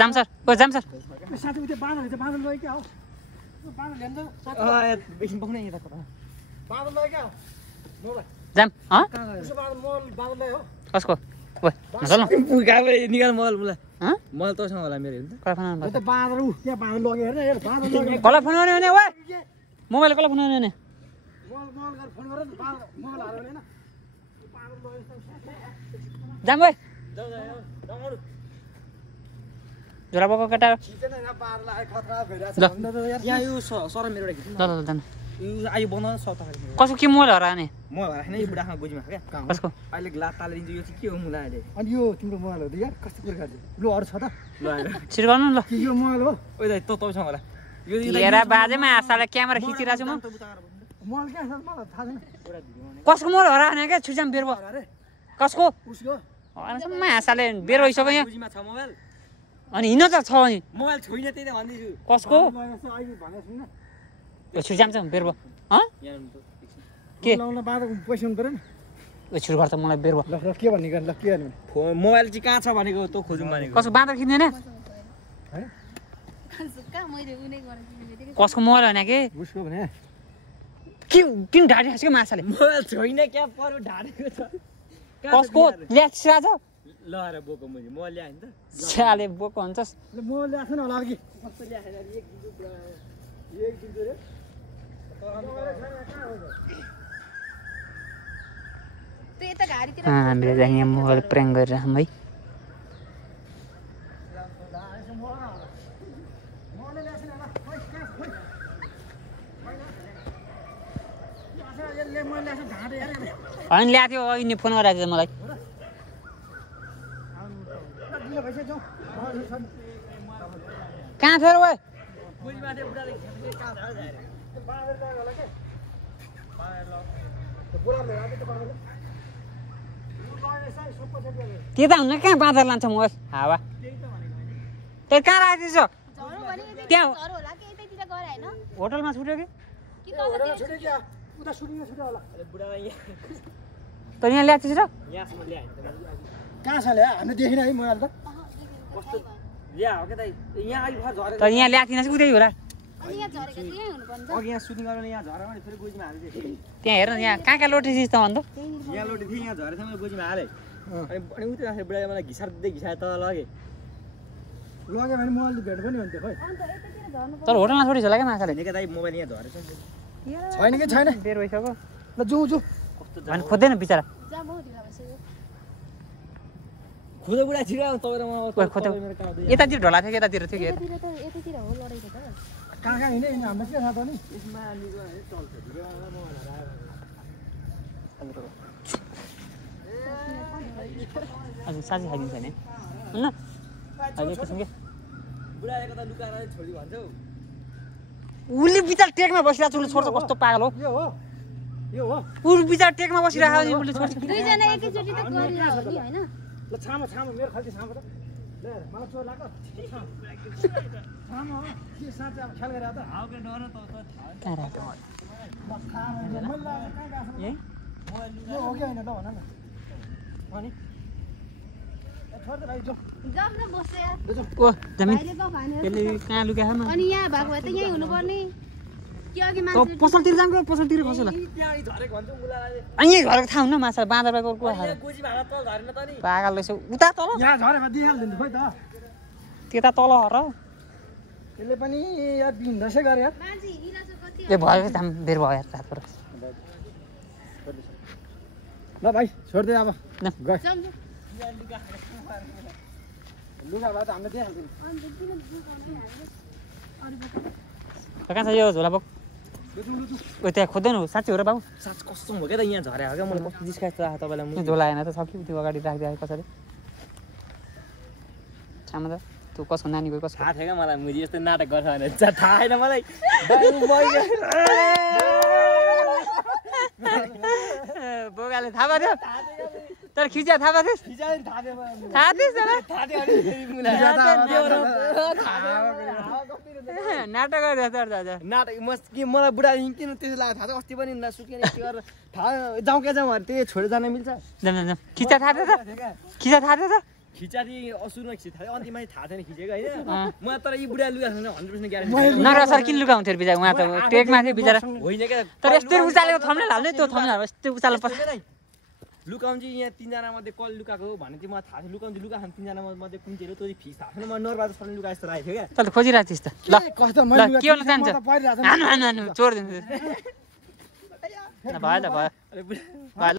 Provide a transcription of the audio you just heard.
जाम sir ओ जाम sir साथी उते बाँधल छ बाँधल लग्यो क्या हो बाँधल ल्यान्छ एकछिन बस्नु यता कता बाँधल लग्यो क्या हो मोबाइल जाम उसो बाँधल लग्यो हो कसको ओइ नचल न पुगाले निकाल मल मलाई हँ मल तसँग होला मेरो हुन्छ कसलाई फोन त्यो त बाँधल उ त्यहाँ बाँधल लग्यो हेर्न हेर बाँधल लग्यो कसलाई फोन गर्ने भने ओइ मोबाइल कसलाई फोन गर्ने भने मोल गरेर फोन गरेर बाँधल मोबाइल हाल्यो भने हैन बाँधल लग्यो जाम ओइ झोला बोको केटा खिचेन यहाँ बाँधल आयो खतरा भइरहेछ ल। भन्दा त यार यहाँ यो सर मेरो खिच्नु ल ल जान यो आयो बनाउन सता खाले कसको के मोबाइल हराने म राख्ने यो बुढासँग गोजीमा क्या कसको अहिले ग्लास ताले दिन्छु यो चाहिँ के हो मुला अहिले अनि यो तिम्रो मोबाइल हो त यार कस्तो प्रकारले लु अरू छ त ल आएर छिटो गर्नु न ल के यो मोबाइल हो ओइ दाइ तपाईसँग होला यो हेर बाजेमा आशाले क्यामेरा खिचिरहेको छु म मोबाइल क्या छ मलाई थाहा छैन कसको मोबाइल हराने क्या छुजाम बेर भयो अरे कसको उसको आशाले बेर भइसक्यो यहाँ गोजीमा छ मोबाइल अनि हिँड्न त छ नि मोबाइल छोइन त्यही त भन्दैछु कसको अहिले भने सुन यो छुजाम छ बेर भयो हँ यहाँ के लाउन बाँधेको पैसा हुनु पऱ्यो नि यो छिटो गर्छ मलाई बेर भयो ल ल के भन्ने ल के गर्नु फोन मोबाइल चाहिँ कहाँ छ भनेको तँ खोजौँ भनेको कसको बाँदर खिच्ने है कसको मोबाइल होइन कि उसको भने के किन ढाडी खासको माछाले मोबाइल छैन क्या परो ढाडेको छ कसको ल्यास आज ल आएर बोको मैले मोबाइल ल्याएँ नि त छ्याले बोको हुन्छस् ल म ल्याएको छैन होला अघि कस्तो ल्याएर एक दिन रे हामीले चाहिँ यहाँ मोबाइल प्र्याङ गरिरहेछौँ है होइन ल्याएको थियो अहिले फोन गरेको थियो मलाई कहाँ थियो र ओइ त्यता हुन्न कहाँ बाँदर लान्छ मोबाइल हावा त्यही कहाँ राखेको छ त्यहाँ होटलमा छुट्यो कि उता सुटिङ छुट्यो होला बुढालाई त यहाँ ल्याएको थिएछ र यहाँसम्म ल्याएँ कहाँ छ ल्या हामीले देखिन है मोबाइल त कस्तो ल्या हो क्या दाइ यहाँ आइ भर झरेको त यहाँ ल्याएको थिएन उतै होला अघि यहाँ सुटिङ गरेर यहाँ झरेर मैले फेरि गोजीमा हालेँ त्यहाँ हेर न यहाँ कहाँ लोटेছিস त भन्दा यहाँ लोटे थिएँ यहाँ झरेछ मैले गोजीमा हालेँ अनि उतै राखेँ बुढाले मलाई घिसाए त लगे लग्यो भने मोबाइल भेट पनि हुन्थ्यो खै तर होटलमा छोडिस होला क्या माछाले निकै दाइ मोबाइल यहाँ झरेछ छैन कि छैन बेर भइसक्यो ल जाउँ जाउँ कस्तो भने खोज्दैन बिचरा खुदा बुढा छिरा तपाईँ र ओइ खोज्यो यतातिर ढोला थियो कि यतातिर थियो कि कहाँ कहाँ हिँड्यो हिँड्यो हाम्रो के थाहा त नि यसमा निको चल्छ हजुर साँच्चै खाइदिन्छ नि होइन अहिले एकैछिन के बुढाले कता लुकाएर छोडिदियो भन्छ हौ उसले बिचार टेकमा बसिरहेको छ उसले छोड्छ कस्तो पागल हो यो हो ऊ बिचार टेकमा बसिरहेको नि उसले छोड्छ दुईजना एकैचोटि त गरिरह्यो नि हैन ल छामो छामो मेरो खालको छामो त ल मलाई चोर लाग्यो छामो के साँच्चै अब ख्याल गरेर त हाउके डर त कहाँ राख्यो यही यो हो कि होइन ल भन न अनि छोड दे भाइ जो जाम न बस्छ यार ओ जमिन भाइले गफ हानेर त्यसले कहाँ लुकायो न अनि यहाँ भएको भए त यही हुनुपर्ने के अघि मान्छे पसलतिर जान्छ पसलतिर खस्यो ल त्यहाँ झरेको भन्छ मुलाले अनि यहीँ झरेको थाहा हुन्न माछा बाँदर बाको को यहाँ गोजी भाडा तल झरेन त नि पागल रहेछ उता तल यहाँ झरेको दिइहाल्दिनु खोइ त त्यता तल हर यसले पनि यार बिन्दासै गरे यार मान्छे हिँडिरहेछ कति ए भयो थाम बेर भयो यार रातबाट ल भाइ छोड्दै अब ल गए जाम लुगा भए त हामीले दिइहाल्दिनु अनि त किन दुखाउने हामीले अरु बता कहाँ छ यो झोला बोक ओ त्यहाँ खोज्दैन हो साँच्चै हो र बाबु साँच कस्तो हो क्या त यहाँ झरे हो क्या मलाई कस्तो जिस्कायो त तपाईँलाई त्यो झोला आएन त सक्यो त्यो अगाडि राखिदिएको कसरी छामा त त्यो कसको नानी गयो कसको थाहा थियो क्या मलाई मुजी यस्तो नाटक गर्छ भने थाहा छैन मलाई बोगाले बुढाले थाहा पाथ्यो तर खिचा थाहा पाथ्यो खिचायो नि थाहा थियो थाहा थियो तँलाई? थाहा थियो अनि फेरि मुला नाटक गर्दै तर दाजु नाटक मलाई बुढा किन त्यसो लाग्यो थाहा छ अस्ति पनि नसुकेन के गरेर थाहा जाउँ क्या जाउँ अरे त्यो छोडेर जान मिल्छ जाम जाम खिचा थाहा थियो त खिचा थाहा थियो त खिचारी असुरमा खिच थाहा अन्तिमा थाहा छैन खिचेको होइन म तर यी बुढा लुगा 100% ग्यारेन्टी नर सर किन लुकाउँथ्यो अरे बिचरा उहाँ त टेकमा थियो बिचरा होइन क्या तर यस्तो उचालेको थम्नेल हाल्ने त्यो थम्नेल हाल्नु यस्तो उचाल्नु पर्छ लुकाउन्जी यहाँ 3 जना मध्ये कल लुकाएको हो भने चाहिँ मलाई थाहा थियो लुकाउन्जी लुका खान 3 जना मध्ये कुन चाहिँ हो त्यो फिस थाहा छैन म नरबाजा सरले लुका जस्तो लागेको थियो क्या तैँले खोजिरहेको थिइस् त ल कस्तो ल मैले के गर्न चाहन्छ हानु हानु हानु चोर दिन्छु ल भयो त भयो अरे बुढा भयो